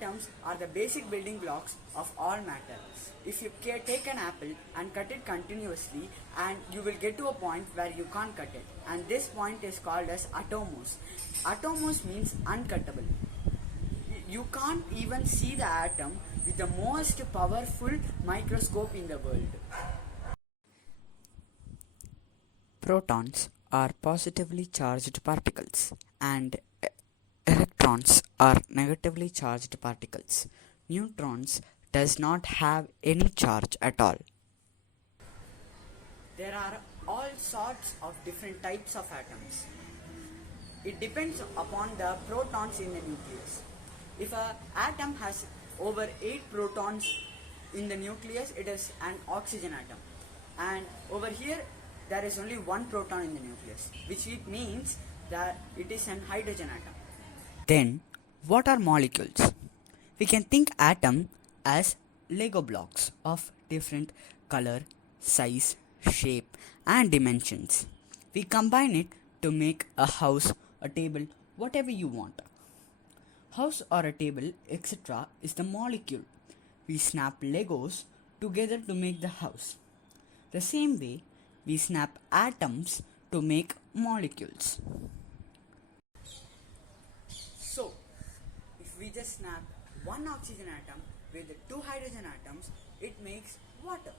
Atoms are the basic building blocks of all matter. If you take an apple and cut it continuously, and you will get to a point where you can't cut it, and this point is called as Atomos. Atomos means uncuttable. You can't even see the atom with the most powerful microscope in the world. Protons are positively charged particles and electrons are negatively charged particles. Neutrons does not have any charge at all. There are all sorts of different types of atoms. It depends upon the protons in the nucleus. If an atom has over 8 protons in the nucleus, it is an oxygen atom. And over here, there is only 1 proton in the nucleus, which it means that it is an hydrogen atom. Then, what are molecules? We can think atom as Lego blocks of different color, size, shape and dimensions. We combine it to make a house, a table, whatever you want. House or a table, etc. is the molecule. We snap Legos together to make the house. The same way, we snap atoms to make molecules. So, if we just snap one oxygen atom with 2 hydrogen atoms, it makes water.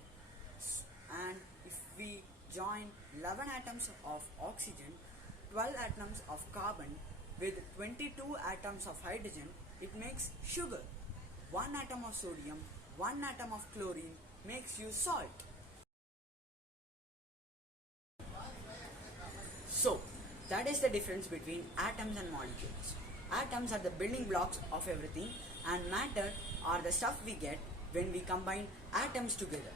And if we join 11 atoms of oxygen, 12 atoms of carbon with 22 atoms of hydrogen, it makes sugar. 1 atom of sodium, 1 atom of chlorine makes you salt. So, that is the difference between atoms and molecules. Atoms are the building blocks of everything, and matter are the stuff we get when we combine atoms together.